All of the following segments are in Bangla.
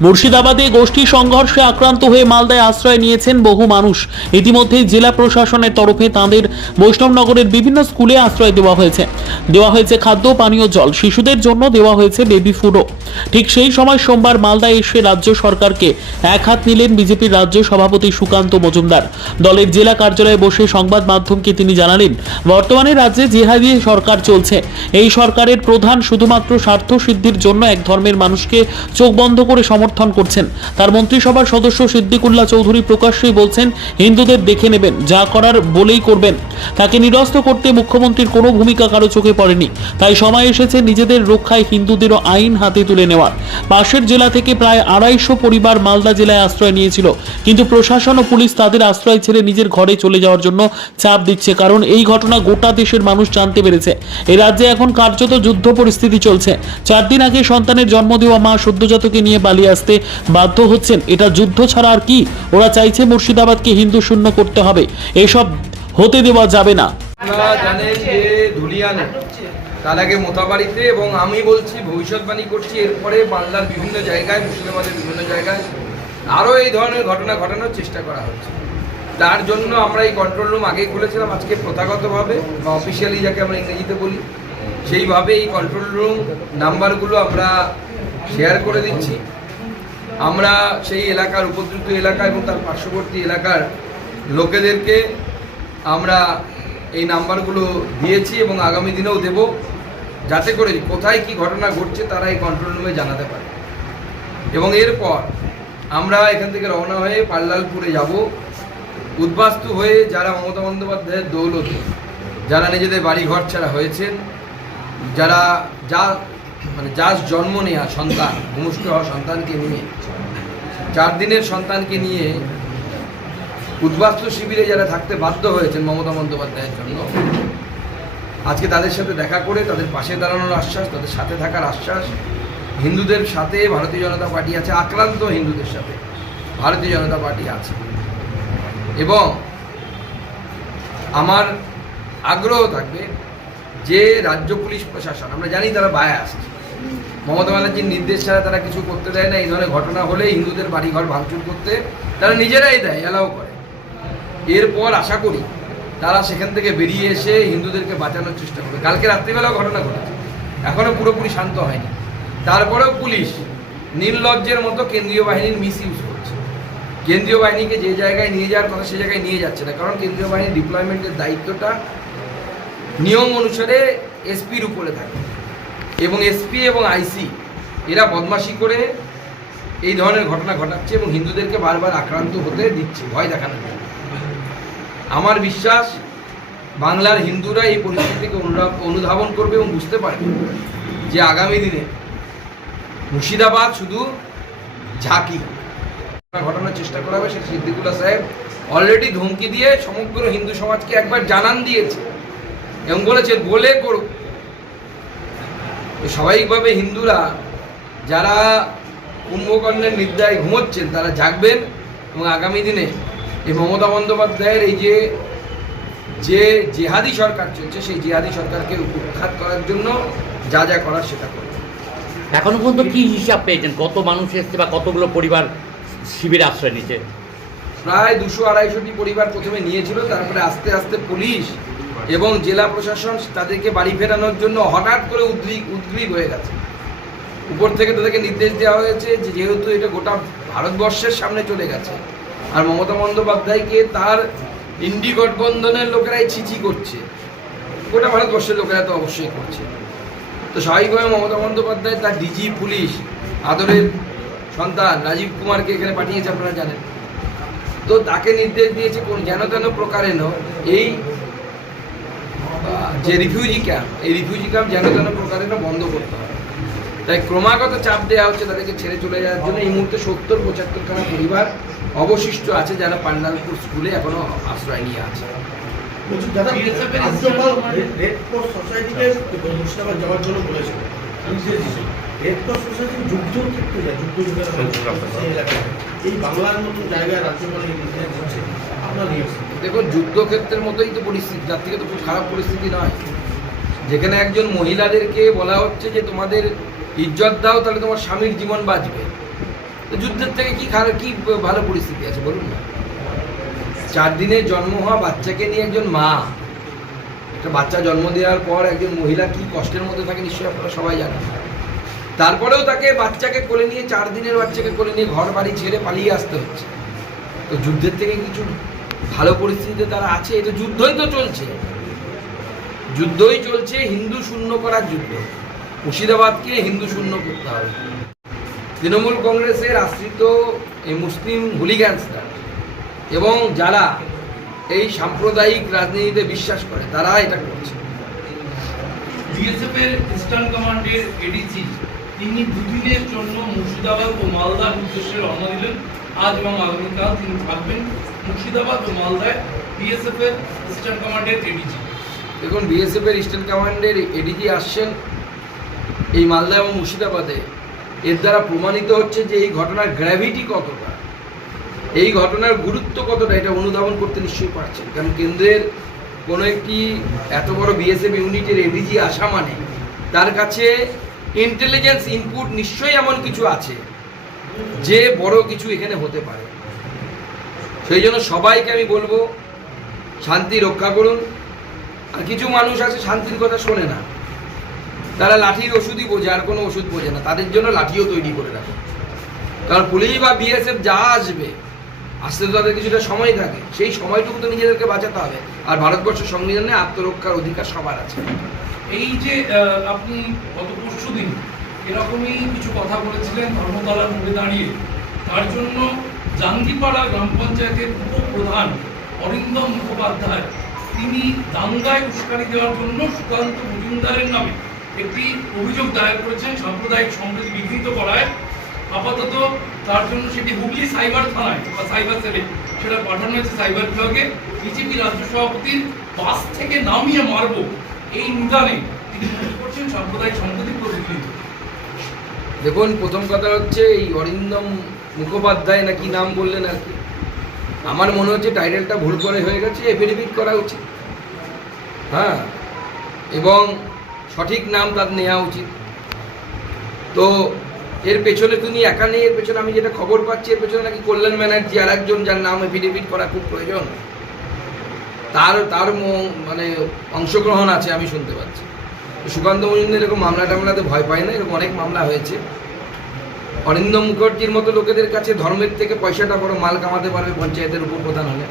মুর্শিদাবাদে গোষ্ঠী সংঘর্ষে আক্রান্ত হয়ে মালদায় আশ্রয় নিয়েছেন বহু মানুষ। ইতিমধ্যেই জেলা প্রশাসনের তরফে তাঁদের বৈষ্ণবনগরের বিভিন্ন স্কুলে আশ্রয় দেওয়া হয়েছে। দেওয়া হয়েছে খাদ্য, পানীয় জল। শিশুদের জন্য দেওয়া হয়েছে বেবি ফুডও। ঠিক সেই সময় সোমবার মালদায় এসে রাজ্য সরকারকে এক হাত নিলেন বিজেপির রাজ্য সভাপতি সুকান্ত মজুমদার। দলের জেলা কার্যালয়ে বসে সংবাদ মাধ্যমকে তিনি জানালেন, বর্তমানে রাজ্যে জেহাদি সরকার চলছে। এই সরকারের প্রধান শুধুমাত্র স্বার্থ সিদ্ধির জন্য এক ধর্মের মানুষকে চোখ বন্ধ করে সমর্থন করছেন। তার মন্ত্রিসভার সদস্য সিদ্দিকুল্লাহ চৌধুরী প্রকাশ্যেই বলছেন, হিন্দুদের দেখে নেবেন, যা করার বলেই করবেন। তাকে নিরস্ত করতে মুখ্যমন্ত্রীর কোনো ভূমিকা কারও চোখে পড়েনি। তাই সময় এসেছে নিজেদের রক্ষায় হিন্দুদেরও আইন হাতে তুলে নেওয়ার। পাশের জেলা থেকে প্রায় আড়াইশো পরিবার মালদা জেলায় আশ্রয় নিয়েছিল। কিন্তু প্রশাসন ও পুলিশ তাদের আশ্রয় ছেড়ে নিজের ঘরে চলে যাওয়ার জন্য চাপ দিচ্ছে, কারণ এই ঘটনা গোটা দেশের মানুষ জানতে পেরেছে। এই রাজ্যে এখন কার্যত যুদ্ধ পরিস্থিতি চলছে। চার দিন আগে সন্তানের জন্ম দেওয়া মা সদ্যজাতকে নিয়ে পালিয়ে আসতে বাধ্য হচ্ছেন। এটা যুদ্ধ ছাড়া আর কি? ওরা চাইছে মুর্শিদাবাদকে হিন্দু শূন্য করতে হবে। এসব হতে দেওয়া যাবে না। তার আগে মোতাবাড়িতে এবং আমি বলছি ভবিষ্যৎবাণী করছি, এরপরে বাংলার বিভিন্ন জায়গায়, মুর্শিদাবাদের বিভিন্ন জায়গায় আরও এই ধরনের ঘটনা ঘটানোর চেষ্টা করা হচ্ছে। তার জন্য আমরা এই কন্ট্রোল রুম আগেই খুলেছিলাম, আজকে প্রথাগতভাবে বা অফিসিয়ালি যাকে আমরা ইংরেজিতে বলি, সেইভাবে এই কন্ট্রোল রুম নাম্বারগুলো আমরা শেয়ার করে দিচ্ছি। আমরা সেই এলাকার উপদ্রুত এলাকা এবং তার পার্শ্ববর্তী এলাকার লোকেদেরকে আমরা এই নাম্বারগুলো দিয়েছি এবং আগামী দিনেও দেব যাতে করে কোথায় কি ঘটনা ঘটছে তারা এই কন্ট্রোল রুমে জানাতে পারে। এবং এরপর আমরা এখান থেকে রওনা হয়ে পাল্লালপুরে যাব। উদ্বাস্তু হয়ে যারা মমতা বন্দ্যোপাধ্যায়ের দৌলতে, যারা নিজেদের বাড়িঘর ছাড়া হয়েছেন, যারা যা মানে যার জন্ম নেওয়া সন্তান ভূমিষ্ঠ হওয়া সন্তানকে নিয়ে চার দিনের সন্তানকে নিয়ে উদ্বাস্তু শিবিরে যারা থাকতে বাধ্য হয়েছেন মমতা বন্দ্যোপাধ্যায়ের জন্য, আজকে তাদের সাথে দেখা করে, তাদের পাশে দাঁড়ানোর আশ্বাস, তাদের সাথে থাকার আশ্বাস, হিন্দুদের সাথে ভারতীয় জনতা পার্টি আছে, আক্রান্ত হিন্দুদের সাথে ভারতীয় জনতা পার্টি আছে। এবং আমার আগ্রহ থাকবে যে রাজ্য পুলিশ প্রশাসন, আমরা জানি তারা বায়াস মমতা ব্যানার্জির নির্দেশ ছাড়া তারা কিছু করতে দেয় না, এই ধরনের ঘটনা হলে হিন্দুদের বাড়িঘর ভাঙচুর করতে তারা নিজেরাই দেয় অ্যালাউ করে। এরপর আশা করি তারা সেখান থেকে বেরিয়ে এসে হিন্দুদেরকে বাঁচানোর চেষ্টা করবে। কালকে রাত্রিবেলাও ঘটনা ঘটেছে এখনও পুরোপুরি শান্ত হয়নি। তারপরেও পুলিশ নির্লজ্জের মতো কেন্দ্রীয় বাহিনীর মিস ইউজ করছে। কেন্দ্রীয় বাহিনীকে যে জায়গায় নিয়ে যাওয়ার কথা সে জায়গায় নিয়ে যাচ্ছে না, কারণ কেন্দ্রীয় বাহিনীর ডিপ্লয়মেন্টের দায়িত্বটা নিয়ম অনুসারে এসপির উপরে থাকে। এবং এসপি এবং আইসি এরা বদমাশি করে এই ধরনের ঘটনা ঘটাচ্ছে এবং হিন্দুদেরকে বারবার আক্রান্ত হতে দিচ্ছে, ভয় দেখানোর জন্য আমার বিশ্বাস, বাংলার হিন্দুরা এই পরিস্থিতিকে অনুধাবন করবে এবং বুঝতে পারবে যে আগামী দিনে মুর্শিদাবাদ শুধু ঝাঁকি। ঘটানোর চেষ্টা করা হবে, সেটা সিদ্দিকুল্লাহ সাহেব অলরেডি ধমকি দিয়ে সমগ্র হিন্দু সমাজকে একবার জানান দিয়েছে এবং বলেছে, বলে করুক। স্বাভাবিকভাবে হিন্দুরা যারা কুম্ভকর্ণের নিদ্রায় ঘুমোচ্ছেন তারা জাগবেন এবং আগামী দিনে এই মমতা বন্দ্যোপাধ্যায়ের এই যে যে জেহাদি সরকার চলছে সেই জেহাদি সরকারকে উৎখাত করার জন্য যা যা করার সেটা করবে এখনও পর্যন্ত কি হিসাব পেয়েছেন? কত মানুষ এসছে বা কতগুলো পরিবার শিবিরে আশ্রয় নিচ্ছে প্রায় দুশো আড়াইশোটি পরিবার প্রথমে নিয়েছিল তারপরে আস্তে আস্তে পুলিশ এবং জেলা প্রশাসন তাদেরকে বাড়ি ফেরানোর জন্য হঠাৎ করে উদ্রিক উদ্গ্রীব হয়ে গেছে। উপর থেকে তাদেরকে নির্দেশ দেওয়া হয়েছে যে যেহেতু এটা গোটা ভারতবর্ষের সামনে চলে গেছে, আর মমতা বন্দ্যোপাধ্যায়কে তার ইন্ডি গঠবন্ধনের লোকেরাই ছিচি করছে। গোটা ভারতবর্ষের লোকেরা তো অবশ্যই করছে। তো স্বাভাবিকভাবে মমতা বন্দ্যোপাধ্যায় তার ডিজি পুলিশ, আদরের সন্তান রাজীব কুমারকে এখানে পাঠিয়েছে, আপনারা জানেন। তো তাকে নির্দেশ দিয়েছে, কোন যেন তেন প্রকারেণ এই যে রিফিউজি ক্যাম্প এই রিফিউজি ক্যাম্প যেন তেন প্রকারেণ বন্ধ করতে হবে তাই ক্রমাগত চাপ দেওয়া হচ্ছে তাদেরকে ছেড়ে চলে যাওয়ার জন্য। এই মুহূর্তে সত্তর পঁচাত্তর খানা পরিবার অবশিষ্ট আছে যারা পান্ডালপুর স্কুলে এখনও আশ্রয় নিয়ে আছে। এলাকায়। এই বাংলার মতন জায়গায় রাজ্যপাল আপনার দেখুন, যুদ্ধক্ষেত্রের মতোই তো পরিস্থিতি। তার থেকে তো খুব খারাপ পরিস্থিতি নয়। যেখানে একজন মহিলাদেরকে বলা হচ্ছে যে, তোমাদের ইজ্জত দাও, তাহলে তোমার স্বামীর জীবন বাঁচবে। যুদ্ধের থেকে কি খারাপ, কি ভালো পরিস্থিতি আছে বলুন না। চার দিনে জন্ম হওয়া বাচ্চাকে নিয়ে একজন মা, একটা বাচ্চা জন্ম দেওয়ার পর একজন মহিলা কি কষ্টের মধ্যে থাকে নিশ্চয়ই আপনারা সবাই জানেন। তারপরেও তাকে বাচ্চাকে কোলে নিয়ে, চার দিনের বাচ্চাকে কোলে নিয়ে ঘর বাড়ি ছেড়ে পালিয়ে আসতে হচ্ছে। তো যুদ্ধের থেকে কিছু ভালো পরিস্থিতিতে তারা আছে, এটা যুদ্ধই তো চলছে। যুদ্ধই চলছে, হিন্দু শূন্য করার যুদ্ধ। মুর্শিদাবাদকে হিন্দু শূন্য করতে হবে। তৃণমূল কংগ্রেসের আশ্রিত এই মুসলিম হুলিগ্যান্সরা এবং যারা এই সাম্প্রদায়িক রাজনীতিতে বিশ্বাস করে, তারা এটা করছে। বিএসএফ এর ইস্টার্ন কমান্ডের এডিজি তিনি দুদিনের জন্য মুর্শিদাবাদ ও মালদার উদ্দেশ্যে রওনা দিলেন। আজ এবং আগামীকাল তিনি থাকবেন। মুর্শিদাবাদ ও মালদায় বিএসএফ এর ইস্টার্ন কমান্ডের এডিজি দেখুন বিএসএফ এর ইস্টার্ন কমান্ডের এডিজি আসছেন এই মালদা এবং মুর্শিদাবাদে। এর দ্বারা প্রমাণিত হচ্ছে যে এই ঘটনার গ্র্যাভিটি কতটা। এই ঘটনার গুরুত্ব কতটা, এটা অনুধাবন করতে নিশ্চয়ই পারছেন। কারণ কেন্দ্রের কোনো একটি এত বড় বিএসএফ ইউনিটের এডিজি আসা মানে তার কাছে ইন্টেলিজেন্স ইনপুট নিশ্চয়ই এমন কিছু আছে, যে বড় কিছু এখানে হতে পারে। সেই জন্য সবাইকে আমি বলব, শান্তি রক্ষা করুন। আর কিছু মানুষ আছে শান্তির কথা শোনে না। তারা লাঠির ওষুধই বোঝে, আর কোনো ওষুধ বোঝে না। তাদের জন্য লাঠিও তৈরি করে রাখে। কারণ পুলিশ বা বিএসএফ যা আসবে, আসতে তো তাদের কিছুটা সময় থাকে। সেই সময়টুকু তো নিজেদেরকে বাঁচাতে হবে। আর ভারতবর্ষের সংবিধানে আত্মরক্ষার অধিকার সবার আছে। এই যে আপনি গত পরশু দিন এরকমই কিছু কথা বলেছিলেন ধর্মতলার মোড়ে দাঁড়িয়ে। তার জন্য জাঙ্গিপাড়া গ্রাম পঞ্চায়েতের উপপ্রধান অরিন্দম মুখোপাধ্যায়, তিনি দাঙ্গায় উস্কানি দেওয়ার জন্য সুকান্ত মজুমদারের নামে একটি অভিযোগ দায়ের করেছেন সাম্প্রদায়িক সম্প্রীতি বিঘ্নিত করায়। আপাতত তার জন্য সেটি হুগলি সাইবার থানায় বা সাইবার সেলে সেটা পাঠানো হয়েছে সাইবার বিভাগে। বিজেপি রাজ্য সভাপতির বাস থেকে নামিয়ে মারবো এই নিদানে তিনি মনে করছেন সাম্প্রদায়িক সম্প্রীতি প্রতিষ্ঠিত দেখুন, প্রথম কথা হচ্ছে এই অরিন্দম মুখোপাধ্যায় না কি নাম বললেন আর কি? আমার মনে হচ্ছে টাইটেলটা ভুল করে হয়ে গেছে এফিডেভিট করা উচিত। হ্যাঁ এবং সঠিক নাম তার নেওয়া উচিত। তো এর পেছনে তিনি একা নেই, এর পেছনে আমি যেটা খবর পাচ্ছি, এর পেছনে নাকি কল্যাণ ব্যানার্জি আর একজন যার নাম এফিডেভিট করা খুব প্রয়োজন। তার তার মানে অংশগ্রহণ আছে, আমি শুনতে পাচ্ছি। সুকান্ত মজুমদার এরকম মামলা টামলাতে ভয় পায় না, এরকম অনেক মামলা হয়েছে। অরিন্দম মুখার্জির মতো লোকেদের কাছে ধর্মের থেকে পয়সাটা বড় মাল কামাতে পারবে পঞ্চায়েতের উপপ্রধান হলে।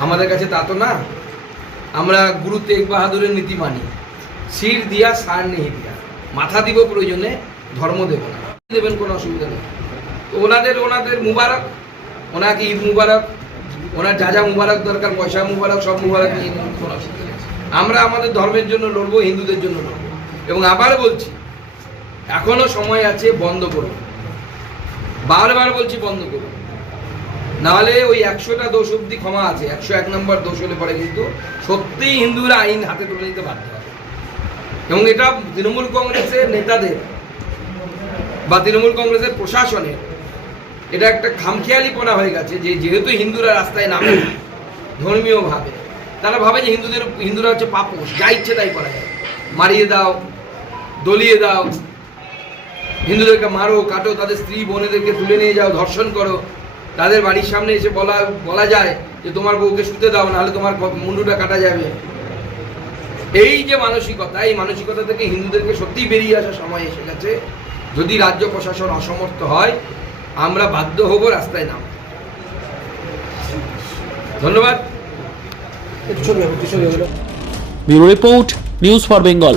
আমাদের কাছে তা তো না। আমরা গুরু তেগ বাহাদুরের নীতি মানি। শির দিয়া, সার নেই দিয়া। মাথা দিব প্রয়োজনে, ধর্ম দেব না। দেবেন কোনো অসুবিধা নেই। ওনাদের ওনাদের মুবারক। ওনাকে ঈদ মুবারক। ওনার যা যা মুবারক দরকার, পয়সা মুবারক, সব মুবারক নিয়ে কোনো অসুবিধা নেই। আমরা আমাদের ধর্মের জন্য লড়বো, হিন্দুদের জন্য লড়বো। এবং আবার বলছি, এখনও সময় আছে, বন্ধ করুন। বারবার বলছি বন্ধ করুন নাহলে ওই একশোটা দোষ অব্দি ক্ষমা আছে। একশো এক নম্বর দোষ হলে পরে কিন্তু সত্যিই হিন্দুরা আইন হাতে তুলে নিতে বাধ্য হবে। এবং এটা তৃণমূল কংগ্রেসের নেতাদের বা তৃণমূল কংগ্রেসের প্রশাসনের, এটা একটা খামখেয়ালি খামখেয়ালিপনা হয়ে গেছে যে যেহেতু হিন্দুরা রাস্তায় নামে ধর্মীয়ভাবে তারা ভাবে যে হিন্দুদের, হিন্দুরা হচ্ছে পাপোশ, যা ইচ্ছে তাই করা যায়। মারিয়ে দাও, দলিয়ে দাও হিন্দুদেরকে মারো কাটো তাদের স্ত্রী বোনেদেরকে তুলে নিয়ে যাও ধর্ষণ করো। তাদের বাড়ির সামনে এসে বলা বলা যায় যে তোমার বউকে শুতে দাও নাহলে তোমার মুন্ডুটা কাটা যাবে। এই যে মানসিকতা এই মানসিকতা থেকে হিন্দুদেরকে সত্যিই বেরিয়ে আসার সময় এসে গেছে। যদি রাজ্য প্রশাসন অসমর্থ হয় আমরা বাধ্য হব রাস্তায় নাম ধন্যবাদ। Bureau report news for Bengal.